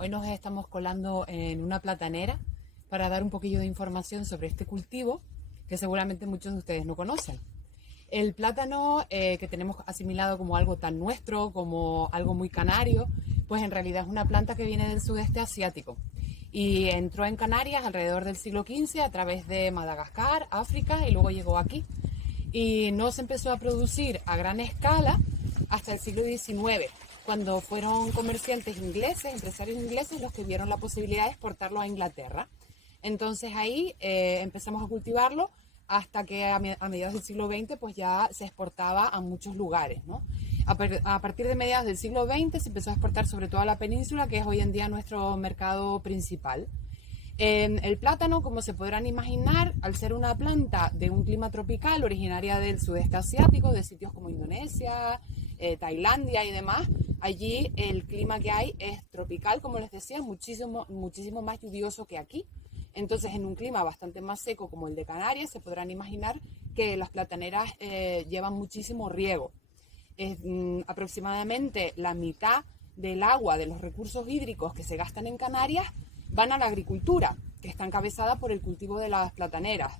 Hoy nos estamos colando en una platanera para dar un poquillo de información sobre este cultivo que seguramente muchos de ustedes no conocen. El plátano que tenemos asimilado como algo tan nuestro, como algo muy canario, pues en realidad es una planta que viene del sudeste asiático y entró en Canarias alrededor del siglo XV a través de Madagascar, África, y luego llegó aquí. Y no se empezó a producir a gran escala hasta el siglo XIX, cuando fueron comerciantes ingleses, empresarios ingleses, los que vieron la posibilidad de exportarlo a Inglaterra. Entonces ahí empezamos a cultivarlo hasta que a mediados del siglo XX pues ya se exportaba a muchos lugares, ¿no? A partir de mediados del siglo XX se empezó a exportar sobre todo a la península, que es hoy en día nuestro mercado principal. El plátano, como se podrán imaginar, al ser una planta de un clima tropical, originaria del sudeste asiático, de sitios como Indonesia, Tailandia y demás, allí el clima que hay es tropical, como les decía, muchísimo más lluvioso que aquí. Entonces, en un clima bastante más seco como el de Canarias, se podrán imaginar que las plataneras llevan muchísimo riego. Aproximadamente la mitad del agua, de los recursos hídricos que se gastan en Canarias, van a la agricultura, que está encabezada por el cultivo de las plataneras.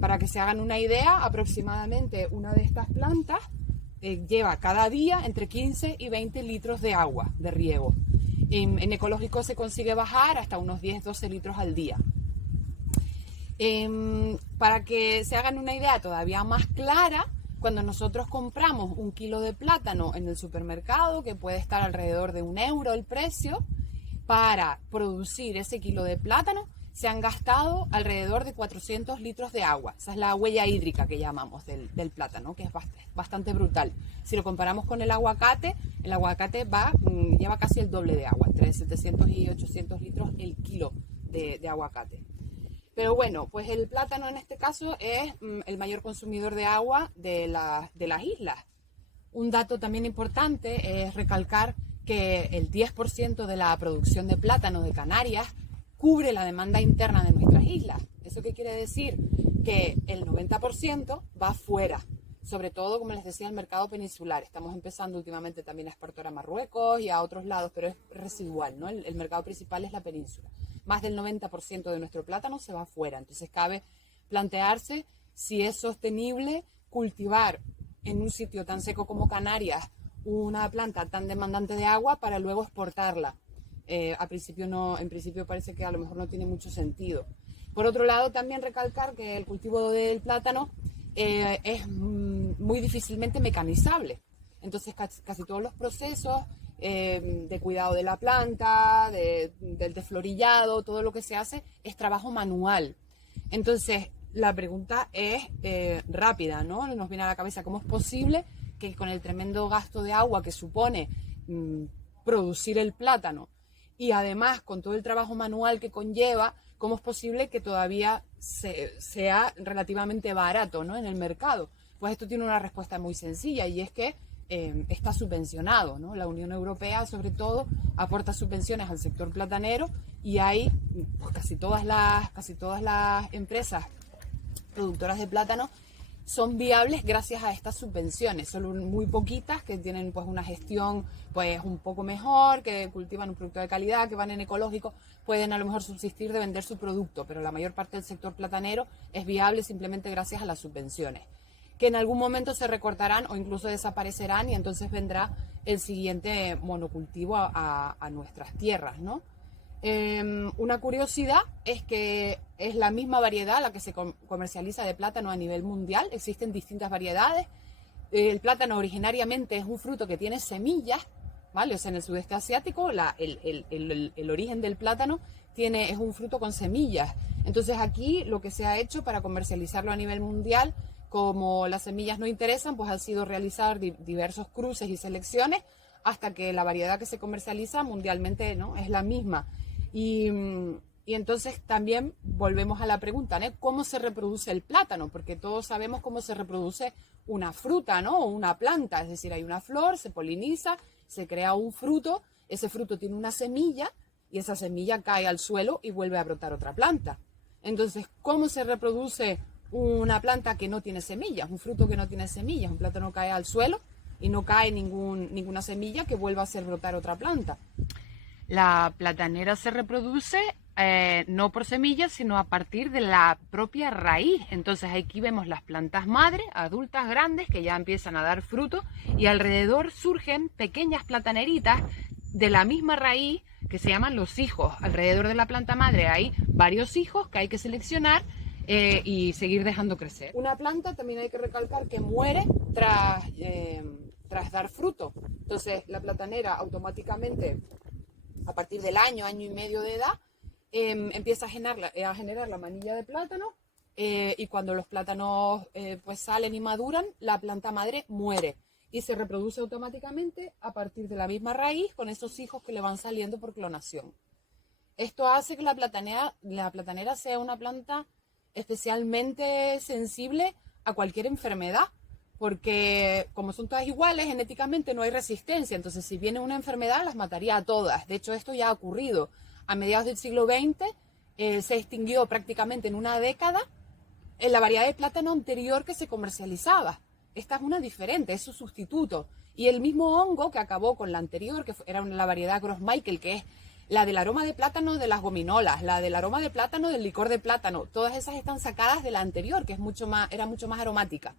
Para que se hagan una idea, aproximadamente una de estas plantas lleva cada día entre 15 y 20 litros de agua de riego. En ecológico se consigue bajar hasta unos 10-12 litros al día. Para que se hagan una idea todavía más clara, cuando nosotros compramos un kilo de plátano en el supermercado, que puede estar alrededor de €1 el precio, para producir ese kilo de plátano se han gastado alrededor de 400 litros de agua. Esa es la huella hídrica que llamamos del plátano, que es bastante brutal. Si lo comparamos con el aguacate lleva casi el doble de agua, entre 700 y 800 litros el kilo de aguacate. Pero bueno, pues el plátano en este caso es el mayor consumidor de agua de las islas. Un dato también importante es recalcar que el 10% de la producción de plátano de Canarias cubre la demanda interna de nuestras islas. ¿Eso qué quiere decir? Que el 90% va fuera, sobre todo, como les decía, el mercado peninsular. Estamos empezando últimamente también a exportar a Marruecos y a otros lados, pero es residual, ¿no? El mercado principal es la península. Más del 90% de nuestro plátano se va fuera. Entonces cabe plantearse si es sostenible cultivar en un sitio tan seco como Canarias una planta tan demandante de agua para luego exportarla. En principio parece que a lo mejor no tiene mucho sentido. Por otro lado, también recalcar que el cultivo del plátano es muy difícilmente mecanizable. Entonces casi todos los procesos de cuidado de la planta, del desflorillado, todo lo que se hace es trabajo manual. Entonces la pregunta es rápida, ¿no? Nos viene a la cabeza cómo es posible que con el tremendo gasto de agua que supone producir el plátano y además con todo el trabajo manual que conlleva, cómo es posible que todavía sea relativamente barato, ¿no?, en el mercado. Pues esto tiene una respuesta muy sencilla, y es que está subvencionado, ¿no? La Unión Europea, sobre todo, aporta subvenciones al sector platanero, y hay pues, casi todas las empresas productoras de plátano son viables gracias a estas subvenciones. Solo muy poquitas que tienen pues una gestión pues un poco mejor, que cultivan un producto de calidad, que van en ecológico, pueden a lo mejor subsistir de vender su producto, pero la mayor parte del sector platanero es viable simplemente gracias a las subvenciones, que en algún momento se recortarán o incluso desaparecerán, y entonces vendrá el siguiente monocultivo a nuestras tierras, ¿no? Una curiosidad es que es la misma variedad la que se comercializa de plátano a nivel mundial. Existen distintas variedades. El plátano originariamente es un fruto que tiene semillas, ¿vale? O sea, en el sudeste asiático el origen del plátano es un fruto con semillas. Entonces aquí lo que se ha hecho para comercializarlo a nivel mundial, como las semillas no interesan, pues ha sido realizar diversos cruces y selecciones hasta que la variedad que se comercializa mundialmente, ¿no?, es la misma. Y entonces también volvemos a la pregunta, ¿no?, ¿cómo se reproduce el plátano? Porque todos sabemos cómo se reproduce una fruta, ¿no?, o una planta. Es decir, hay una flor, se poliniza, se crea un fruto, ese fruto tiene una semilla y esa semilla cae al suelo y vuelve a brotar otra planta. Entonces, ¿cómo se reproduce una planta que no tiene semillas, un fruto que no tiene semillas? Un plátano cae al suelo y no cae ninguna semilla que vuelva a hacer brotar otra planta. La platanera se reproduce no por semillas, sino a partir de la propia raíz. Entonces aquí vemos las plantas madre, adultas grandes, que ya empiezan a dar fruto, y alrededor surgen pequeñas plataneritas de la misma raíz que se llaman los hijos. Alrededor de la planta madre hay varios hijos que hay que seleccionar y seguir dejando crecer. Una planta también hay que recalcar que muere tras dar fruto. Entonces la platanera automáticamente, a partir del año y medio de edad, empieza a generar la manilla de plátano y cuando los plátanos pues salen y maduran, la planta madre muere y se reproduce automáticamente a partir de la misma raíz con esos hijos que le van saliendo por clonación. Esto hace que la platanera sea una planta especialmente sensible a cualquier enfermedad, porque como son todas iguales, genéticamente no hay resistencia, entonces si viene una enfermedad las mataría a todas. De hecho, esto ya ha ocurrido. A mediados del siglo XX se extinguió prácticamente en una década la variedad de plátano anterior que se comercializaba. Esta es una diferente, es su sustituto. Y el mismo hongo que acabó con la anterior, que era la variedad Gros Michael, que es la del aroma de plátano de las gominolas, la del aroma de plátano del licor de plátano, todas esas están sacadas de la anterior, que era mucho más aromática.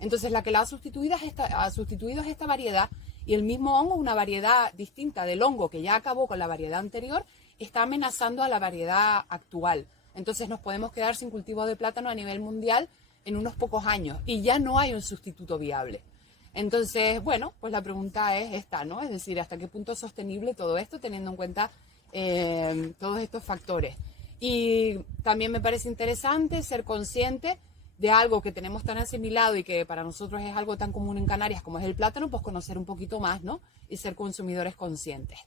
Entonces la que la ha sustituido es esta variedad, y el mismo hongo, una variedad distinta del hongo que ya acabó con la variedad anterior, está amenazando a la variedad actual. Entonces nos podemos quedar sin cultivo de plátano a nivel mundial en unos pocos años y ya no hay un sustituto viable. Entonces, bueno, pues la pregunta es esta, ¿no? Es decir, ¿hasta qué punto es sostenible todo esto teniendo en cuenta todos estos factores? Y también me parece interesante ser consciente de algo que tenemos tan asimilado y que para nosotros es algo tan común en Canarias como es el plátano, pues conocer un poquito más, ¿no? Y ser consumidores conscientes.